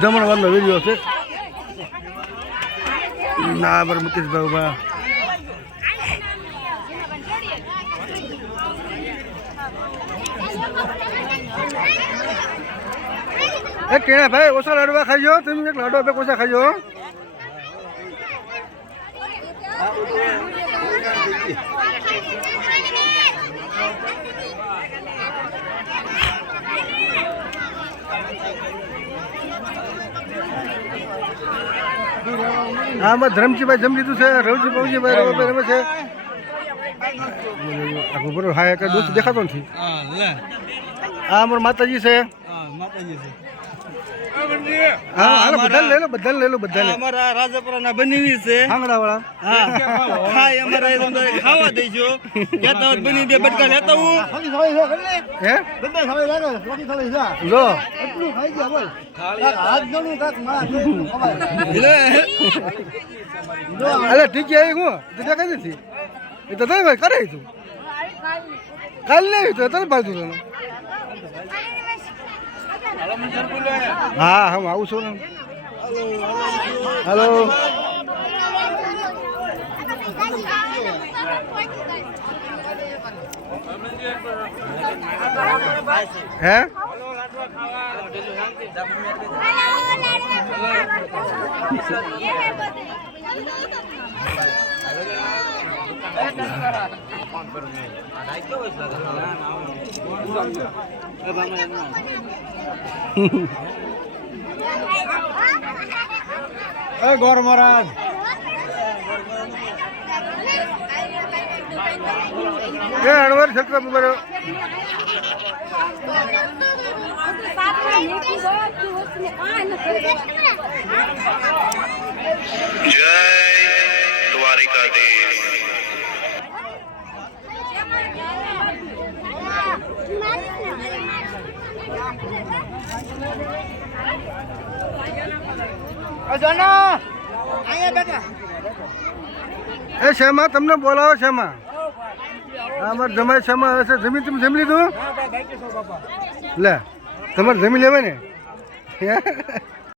જમણવારનો video છે. ના બરાબર મુકેશભાઈ ઉભા. એ ટેણા ભાઈ ઓછા લાડવા ખાઈજો. તમે એક લાડવા બે ઓછા ખાઈજો. હા બસ ધરમજીભાઈ જમી લીધું છે. રવજી પવજીભાઈ રમે છે. આખું બરોબર. હા એક દોસ્ત દેખાતો નથી. હા અમારા માતાજી છે. હા હાલો બધા લઈ લો, બધા લઈ લો, બધા અમારા રાજપુરાના બની છે આંગણા વાળા. હા ખાય અમારા ખાવા દઈજો. કેતા બની બે બટકા લેતા હું હે જો અરે ઠીક છે. હું તો દેખાય નથી. એ તો ભાઈ કરે તું કાલ લેવી તો તને ભાઈ તું. હા હું આવું છું ને. હલો હે ગોર મહારાજ અણવર છત્ર બરો જય દ્વારિકાધીશ. એ શ્યામા તમને બોલાવો. શ્યામા અમારે જમાય શ્યામા હશે. જમી તમે જમી લીધું લે તમારે જમી લેવાય ને.